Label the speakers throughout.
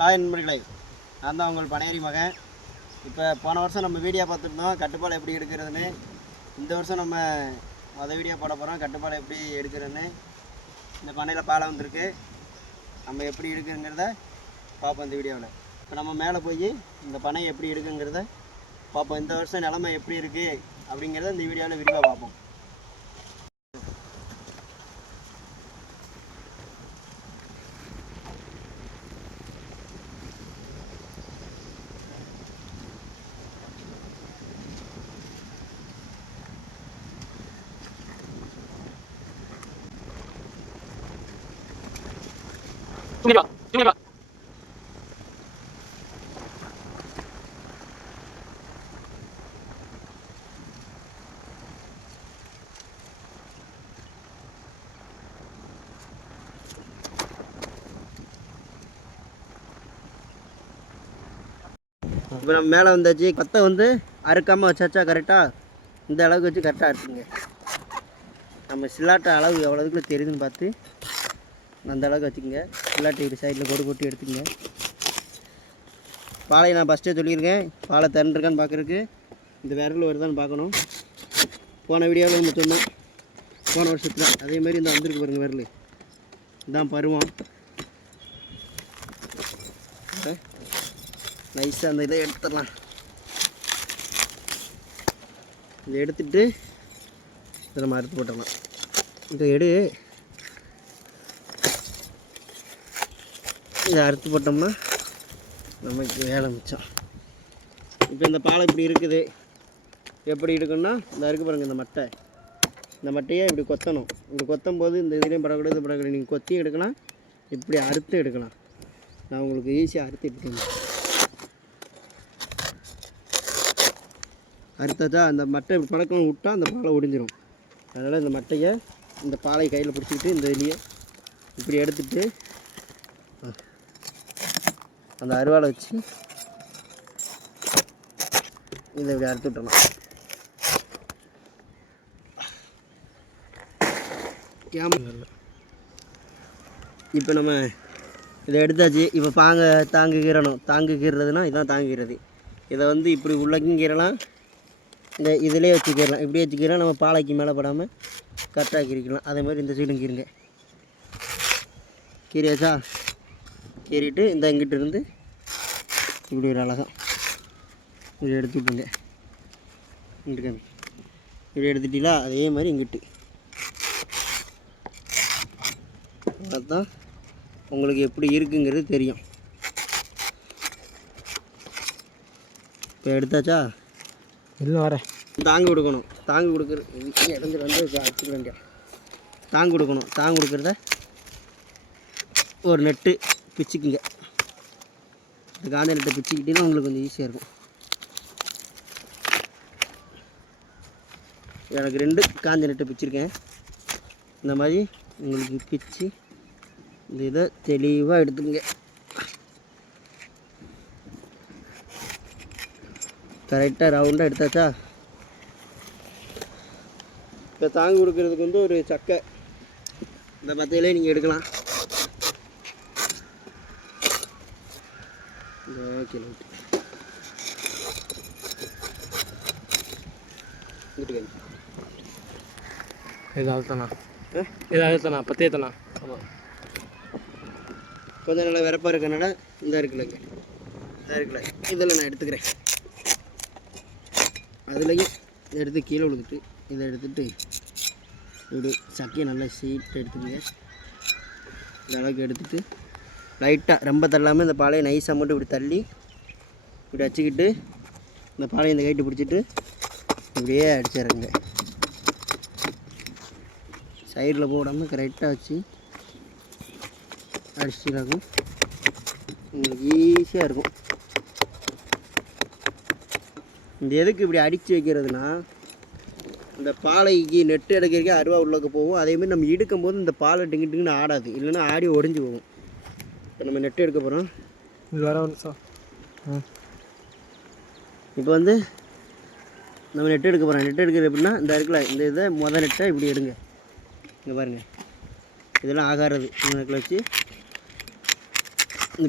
Speaker 1: Hi நண்பர்களே நான் தான் உங்கள் பனையரி மகன். இப்போ போன வருஷம் நம்ம வீடியோ பார்த்துருந்தோம் கட்டுப்பாடு எப்படி எடுக்கிறதுன்னு. இந்த வருஷம் நம்ம மொதல் வீடியோ போட போகிறோம் கட்டுப்பாடு எப்படி எடுக்கிறதுன்னு. இந்த பனையில் பாலை வந்திருக்கு. நம்ம எப்படி எடுக்குங்கிறத பார்ப்போம் இந்த வீடியோவில் இப்போ நம்ம மேலே போய் இந்த பனை எப்படி எடுக்குங்கிறத பார்ப்போம். இந்த வருஷம் நிலமை எப்படி இருக்குது அப்படிங்கிறத இந்த வீடியோவில் விரிவாக பார்ப்போம்.
Speaker 2: தூங்கிட்டு
Speaker 1: நம்ம மேலே வந்தாச்சு. கொத்தை வந்து அறுக்காமல் வச்சாச்சா கரெக்டாக இந்த அளவுக்கு வச்சு கரெக்டாக இருக்குங்க நம்ம சில்லாட்ட அளவு எவ்வளோதுக்குள்ளே தெரியுதுன்னு பார்த்து அந்த அளவுக்கு வச்சுக்கோங்க. இல்லாட்டி இப்படி சைடில் கொடு கொட்டி எடுத்துக்கங்க. பாலை நான் ஃபஸ்ட்டே சொல்லியிருக்கேன். பாலை திரண்டிருக்கான்னு பார்க்குறதுக்கு இந்த விரல் வருதான்னு பார்க்கணும். போன வீடியோவில் நம்ம சொன்னோம் போன வருஷத்தில் அதேமாதிரி இந்த வந்திருக்கு பாருங்க விரல். இதான் பருவம். நைஸாக அந்த இதை எடுத்துடலாம். இதை எடுத்துட்டு இதை நம்ம அறுத்து போட்டுடலாம். இதை எடு. இதை அறுத்து போட்டோம்னா நமக்கு வேலை மிச்சம். இப்போ இந்த பாலை இப்படி இருக்குது. எப்படி இருக்குன்னா இந்த அறுக்கு பாருங்கள் இந்த மட்டை. இந்த மட்டையை இப்படி கொத்தணும். இப்படி கொத்தும் போது இந்த இதுலேயும் படக்கூடாது இது படக்கூடாது. நீங்கள் கொத்தியும் எடுக்கலாம் இப்படி அறுத்து எடுக்கலாம். நான் உங்களுக்கு ஈஸியாக அறுத்து எடுத்துக்கணும் அறுத்தாச்சா? அந்த மட்டை இப்படி பழக்கம் விட்டால் அந்த பாலை ஒடிஞ்சிடும் அதனால் இந்த மட்டையை இந்த பாலை கையில் பிடிச்சிக்கிட்டு இந்த இதுலேயே இப்படி எடுத்துட்டு ஆ, அந்த அருவாளை வச்சு இதை இப்படி அறுத்து விட்டணும் இப்போ நம்ம இதை எடுத்தாச்சு. இப்போ பாங்க தாங்கு கீறணும் தாங்கு கீறதுனா இதான் தாங்குகிறது. இதை வந்து இப்படி உள்ளக்கும் கீறலாம் இந்த இதிலே வச்சுக்கிறலாம். இப்படி வச்சுக்கிறோம் நம்ம பாலைக்கு மேலே படாமல் கரெக்டாக கிரிக்கலாம் அதே மாதிரி இந்த சைடும் கீருங்க கீரியாச்சா கீறிட்டு இந்த இங்கிட்ட இருந்து இப்படி ஒரு அழகா இப்படி எடுத்து விட்டுங்க இங்கிட்டு காமி. இப்படி எடுத்துட்டீங்களா? அதே மாதிரி இங்கிட்டு. அதுதான் உங்களுக்கு எப்படி இருக்குங்கிறது தெரியும். இப்போ எடுத்தாச்சா?
Speaker 2: இல்லை வரேன்.
Speaker 1: தாங்கு கொடுக்கணும். தாங்கு கொடுக்குற இடத்துல வந்து அடிச்சுக்கிறேங்க. தாங்கு கொடுக்கணும். தாங்கு கொடுக்குறத ஒரு நெட்டு பிச்சுக்குங்க. இந்த காந்த நெட்டை பிச்சுக்கிட்டீங்கன்னா உங்களுக்கு கொஞ்சம் ஈஸியாக இருக்கும். எனக்கு ரெண்டு காஞ்ச நெட்டை பிச்சிருக்கேன். இந்த மாதிரி உங்களுக்கு பிச்சு இந்த இதை தெளிவாக எடுத்துக்கங்க. கரெக்டாக ரவுண்டாக எடுத்தாச்சா? இப்போ தாங்கி கொடுக்குறதுக்கு வந்து ஒரு சக்கை. இந்த பத்தையிலே நீங்கள் எடுக்கலாம். காமி.
Speaker 2: இது அழுத்தண்ணா.
Speaker 1: ஆ?
Speaker 2: இது அழுத்தண்ணா பத்தேத்தண்ணா
Speaker 1: ஆமாம் கொஞ்சம் நல்லா விறப்பாக இருக்கனால இந்த இருக்குல்லங்க. இந்த இருக்குல்ல. இதில் நான் எடுத்துக்கிறேன். அதுலேயும் இதை எடுத்து கீழே விழுந்துட்டு இதை எடுத்துட்டு இப்படி சக்கையை நல்லா சீட் எடுத்துக்கங்க. இந்த அளவுக்கு எடுத்துட்டு லைட்டாக ரொம்ப தள்ளாமல் இந்த பாலையை நைஸாக மட்டும் இப்படி தள்ளி இப்படி வச்சுக்கிட்டு இந்த பாலையை இந்த கைட்டு பிடிச்சிட்டு இப்படியே அடிச்சிடுறேங்க. சைடில் போடாமல் கரெக்டாக வச்சு அடிச்சிடாக்கும் உங்களுக்கு ஈஸியாக இருக்கும். இந்த எதுக்கு இப்படி அடித்து வைக்கிறதுனா இந்த பாலைக்கு நெட்டு எடுக்கிறதுக்கே அருவா உள்ளக்க போகும். அதேமாதிரி நம்ம இடுக்கும் போது இந்த பாலை டிங்கு டிங்குன்னு ஆடாது. இல்லைன்னா ஆடி ஒடிஞ்சு போகும். இப்போ நம்ம நெட்டு எடுக்க போகிறோம்
Speaker 2: இது வர ஒரு நிமிஷம்
Speaker 1: இப்போ வந்து நம்ம நெட் எடுக்க போகிறோம் நெட் எடுக்கிறது எப்படின்னா இந்த இருக்குல்ல இந்த இதை மொதல் நெட்டை இப்படி எடுங்க. இங்கே பாருங்கள் இதெல்லாம் ஆகாறது இந்த வச்சு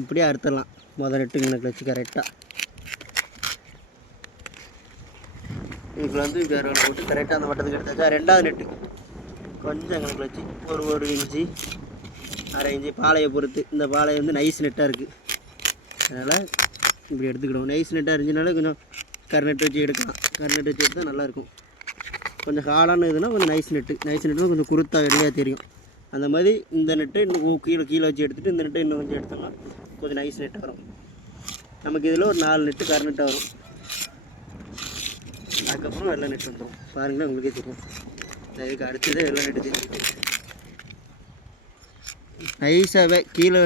Speaker 1: இப்படியே அறுத்துடலாம். மொதல் நெட்டு இங்கே வச்சு கரெக்டாக இதில் வந்து வேறு போட்டு கரெக்டாக அந்த வட்டத்துக்கு எடுத்தாச்சா? ரெண்டாவது நெட்டு கொஞ்சம் எங்களுக்கு வச்சு ஒரு ஒரு இன்ச்சு அரை இன்ச்சு பாலையை பொறுத்து. இந்த பாலை வந்து நைஸ் நெட்டாக இருக்குது அதனால் இப்படி எடுத்துக்கிடுவோம் நைஸ் நெட்டாக இருந்துச்சுனால கொஞ்சம் கருநெட்டு வச்சு எடுக்கலாம். கருநெட்டு வச்சு எடுத்தால் நல்லாயிருக்கும். கொஞ்சம் ஹாலான இதுனா கொஞ்சம் நைஸ் நெட்டு நைஸ் நெட்டுனா கொஞ்சம் குருத்தா வெளியாக தெரியும். அந்த மாதிரி இந்த நெட்டு இன்னும் கீழே கீழே வச்சு எடுத்துகிட்டு இந்த நெட்டை இன்னும் கொஞ்சம் எடுத்தோம்னா கொஞ்சம் நைஸ் நெட்டாக வரும். நமக்கு இதில் ஒரு நாலு நெட்டு கருநெட்டாக வரும். அதுக்கப்புறம் வெள்ளை நெட் வந்துடும் பாருங்களேன் உங்களுக்கே தெரியும். அதுக்கு இதுக்கு அடுத்ததே வெள்ளை நெட்டு தெரியும் நைஸாகவே கீழே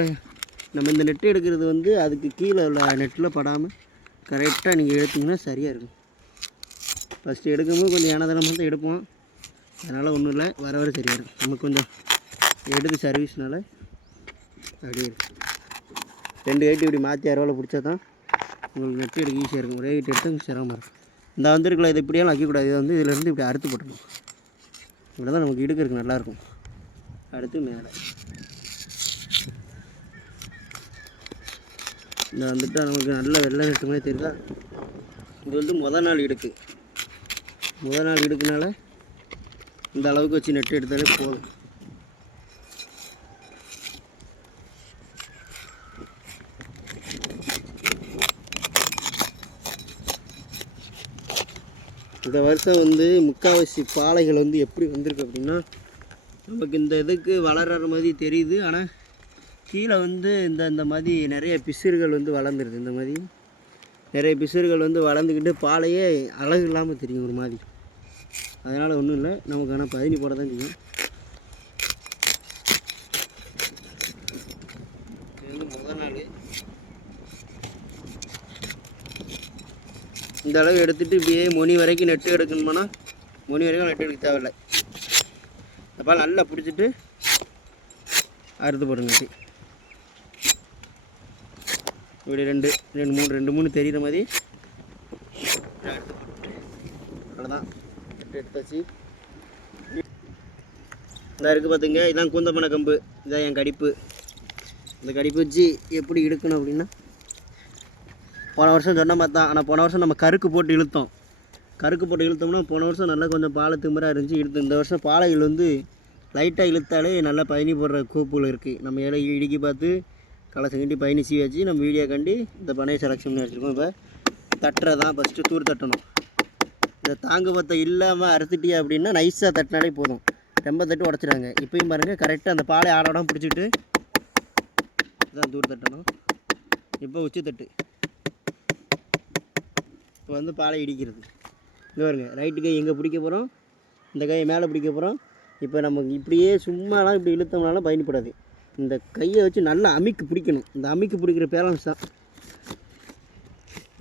Speaker 1: நம்ம இந்த நெட்டு எடுக்கிறது வந்து அதுக்கு கீழே உள்ள நெட்டில் படாமல் கரெக்டாக நீங்கள் எடுத்தீங்கன்னா சரியாக இருக்கும். ஃபஸ்ட்டு எடுக்கும்போது கொஞ்சம் ஏனதனமாக தான் எடுப்போம். அதனால் ஒன்றும் இல்லை வர வர சரியாக இருக்கும். நமக்கு கொஞ்சம் எடுத்து சர்வீஸ்னால அப்படியே இருக்கும். ரெண்டு கைட்டு இப்படி மாற்றி அறுவாலை பிடிச்சா தான் உங்களுக்கு நெட்டு எடுக்க ஈஸியாக இருக்கும். ஒரே கைட்டு எடுத்து சிரமமாக இருக்கும். இந்த வந்துருக்கலாம் இது இப்படியெல்லாம் வைக்கக்கூடாது. இதை வந்து இதிலேருந்து இப்படி அறுத்து போட்டணும் இப்படி தான் நமக்கு இடுக்கிறதுக்கு நல்லாயிருக்கும் அடுத்து மேலே. இந்த வந்துட்டு நமக்கு நல்ல வெள்ளை நெட்டு மாதிரி தெரியுதா? இது வந்து முத நாள் எடுக்கு முத நாள் இடுக்குனால இந்த அளவுக்கு வச்சு நெட்டு எடுத்தாலே போதும். இந்த வருஷம் வந்து முக்கால்வாசி பாலைகள் வந்து எப்படி வந்திருக்கு அப்படின்னா நமக்கு இந்த இதுக்கு வளர்கிற மாதிரி தெரியுது. ஆனால் கீழே வந்து இந்த இந்த மாதிரி நிறைய பிசிறுகள் வந்து வளர்ந்துருது. இந்த மாதிரி நிறைய பிசிறுகள் வந்து வளர்ந்துக்கிட்டு பாலையே அழகு இல்லாமல் தெரியும் ஒரு மாதிரி. அதனால் ஒன்றும் இல்லை. நமக்கு ஆனால் பதினி போட தான் செய்யும். நாள். இந்த அளவு எடுத்துகிட்டு இப்படியே மொனி வரைக்கும் நெட்டு எடுக்கணுமானா மொனி வரைக்கும் நெட்டு எடுக்க தேவையில்லை. அப்போ நல்லா பிடிச்சிட்டு அறுத்து போடுங்க இப்படி ரெண்டு ரெண்டு மூணு ரெண்டு மூணு தெரிகிற மாதிரி. அவ்வளோதான் எடுத்தாச்சு. இதாக இருக்குது பார்த்துங்க இதான் கூந்தப்பனை கம்பு. இதான் என் கடிப்பு. இந்த கடிப்பு வச்சு எப்படி இழுக்கணும் அப்படின்னா போன வருஷம் சொன்ன மாதிரி தான். ஆனால் போன வருஷம் நம்ம கருக்கு போட்டு இழுத்தோம். கருக்கு போட்டு இழுத்தோம்னா போன வருஷம் நல்லா கொஞ்சம் பாலை திமிராக இருந்துச்சு இழுத்து. இந்த வருஷம் பாலைகள் வந்து லைட்டாக இழுத்தாலே நல்லா பயணி போடுற கூப்புகள் இருக்குது நம்ம இலை இடுக்கி பார்த்து கலசம் கட்டி பயணி சீ வச்சு நம்ம வீடியோ கண்டி இந்த பனையை செலெக்ஷன் பண்ணி வச்சுருக்கோம். இப்போ தட்டுறது தான் ஃபஸ்ட்டு தூர் தட்டணும். இந்த தாங்கு பத்தை இல்லாமல் அறுத்துட்டியா அப்படின்னா நைஸாக தட்டினாலே போதும். ரொம்ப தட்டு உடச்சிடாங்க. இப்பயும் பாருங்கள் கரெக்டாக அந்த பாலை ஆடாடம் பிடிச்சிட்டு இதான் தூர் தட்டணும். இப்போ உச்சி தட்டு. இப்போ வந்து பாலை இடிக்கிறது. இங்கே பாருங்க ரைட்டு கை எங்கே பிடிக்க போகிறோம் இந்த கையை மேலே பிடிக்க போகிறோம் இப்போ நமக்கு இப்படியே சும்மாலாம் இப்படி இழுத்தோம்னாலும் பயன்படாது. இந்த கையை வச்சு நல்லா அமிக்கு பிடிக்கணும். இந்த அமிக்கு பிடிக்கிற பேலன்ஸ் தான்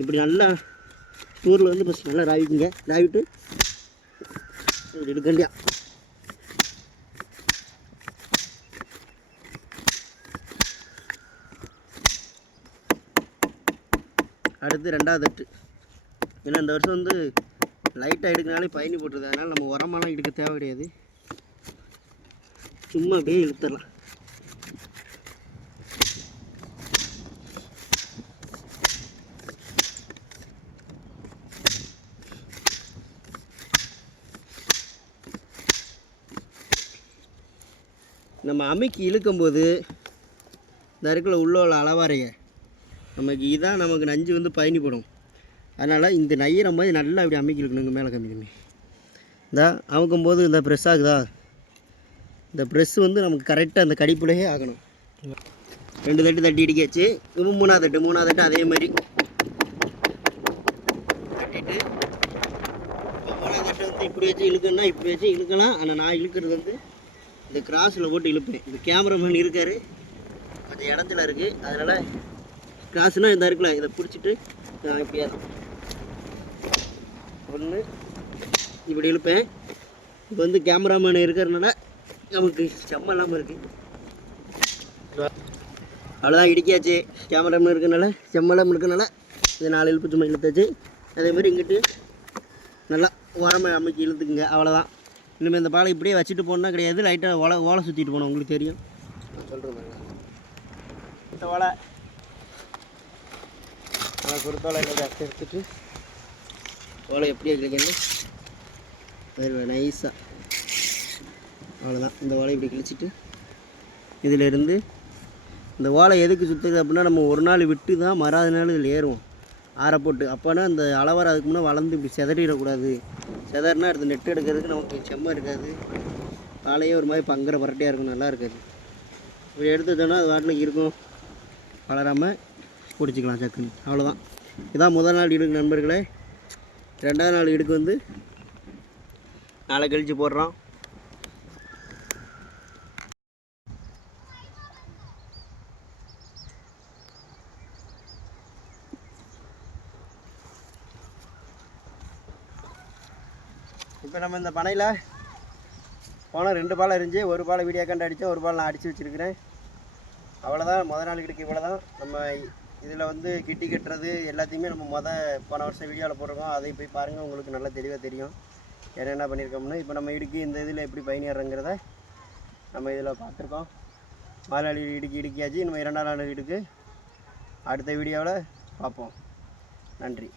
Speaker 1: இப்படி நல்லா டூரில் வந்து ஃபஸ்ட் நல்லா ராவிக்குங்க. ராவிட்டு இப்படி எடுக்கண்டியா? அடுத்து ரெண்டாவது எட்டு ஏன்னா இந்த வருஷம் வந்து லைட்டாக எடுக்கிறனாலே பயணி போட்டுருது அதனால் நம்ம உரமெல்லாம் எடுக்க தேவை கிடையாது. சும்மா அப்படியே இழுத்துடலாம். நம்ம அமைக்கி இழுக்கும்போது இந்த இருக்குள்ள உள்ள உள்ள அளவாரைங்க. நமக்கு இதான் நமக்கு நஞ்சு வந்து பயணிப்படும் அதனால் இந்த நையிற மாதிரி நல்லா அப்படி அமைக்கி இழுக்கணுங்க மேலே கம்மி கம்மி இந்த அமுக்கும்போது இந்த ப்ரெஸ் ஆகுதா? இந்த ப்ரெஸ் வந்து நமக்கு கரெக்டாக அந்த கடிப்புலையே ஆகணும். ரெண்டு தட்டு தட்டி இடிக்காச்சு. இப்போ மூணாவது தட்டு மூணாவது தட்டு அதே மாதிரி. தட்டிட்டு இப்போ மூணாவது தட்டு வந்து இப்படி வச்சு இழுக்கணும்னா இப்படி வச்சு இழுக்கலாம். ஆனால் நான் இழுக்கிறது வந்து இந்த கிராஸில் போட்டு இழுப்பேன். இந்த கேமராமேன் இருக்கார். கொஞ்சம் இடத்துல இருக்குது அதனால் கிராஸ்னால் இந்த இருக்குல்ல இதை பிடிச்சிட்டு நான் இப்படியே தான். ஒன்று இப்படி இழுப்பேன். இப்போ வந்து கேமராமேன் இருக்கிறதுனால நமக்கு செம்ம இல்லாமல் இருக்குது அவ்வளோதான் இடிக்காச்சு. கேமராமேன் இருக்கிறனால செம்மலாம் இருக்கிறனால இதை நாலு இழுப்பு சும்மா இழுத்தாச்சு. அதே மாதிரி இங்கிட்டு நல்லா உரமை அமைக்க இழுத்துக்குங்க. அவ்வளோதான் இனிமேல் இந்த பாலை இப்படியே வச்சுட்டு போனால் கிடையாது. லைட்டாக ஓலை ஓலை சுற்றிட்டு போகணும். உங்களுக்கு தெரியும். சொல்கிறேன் இந்த ஓலை. நான் குறுத்தோலை அப்படியே எடுத்துட்டு ஓலை எப்படி கிழிக்கணும் நைஸாக அவ்வளோதான் இந்த ஓலை இப்படி கிழிச்சிட்டு இதிலிருந்து இந்த ஓலை எதுக்கு சுற்றுது அப்படின்னா நம்ம ஒரு நாள் விட்டு தான் மறாத நாள் இதில் ஏறுவோம். ஆற போட்டு. அப்போனா இந்த அளவரை அதுக்கு முன்னே வளர்ந்து இப்படி செதறிடக்கூடாது. செதர்னா அடுத்து நெட்டு எடுக்கிறதுக்கு நமக்கு செம்ம இருக்காது. காலையே ஒரு மாதிரி பங்குற பரட்டையாக இருக்கும் நல்லா இருக்காது. இப்படி எடுத்துட்டோன்னா அது வாட்டில் இருக்கும். வளராமல் பிடிச்சிக்கலாம் சக்குன்னு அவ்வளோதான் இதான் முதல் நாள் இடுக்கு நண்பர்களே. ரெண்டாவது நாள் இடுக்கு வந்து நாளை கழித்து போடுறோம். நம்ம இந்த பனையில் போனால் ரெண்டு பாலம் இருந்துச்சு ஒரு பாலம் வீடியோ கண்டு அடித்தேன் ஒரு பாலம் நான் அடித்து வச்சுருக்கிறேன். அவ்வளோதான் முத நாள் கிடைக்க இவ்வளோ தான் நம்ம இதில் வந்து கிட்டி கட்டுறது எல்லாத்தையுமே நம்ம மொதல் போன வருஷம் வீடியோவில் போட்டிருக்கோம். அதை போய் பாருங்கள் உங்களுக்கு நல்லா தெளிவாக தெரியும். என்னென்ன பண்ணியிருக்கோம்னு. இப்போ நம்ம இடுக்கி இந்த இதில் எப்படி பயணிடுறோங்கிறத நம்ம இதில் பார்த்துருக்கோம். மாலாளி இடுக்கி இடுக்கியாச்சு. நம்ம இரண்டாம் நாள் இடுக்கு. அடுத்த வீடியோவில் பார்ப்போம். நன்றி.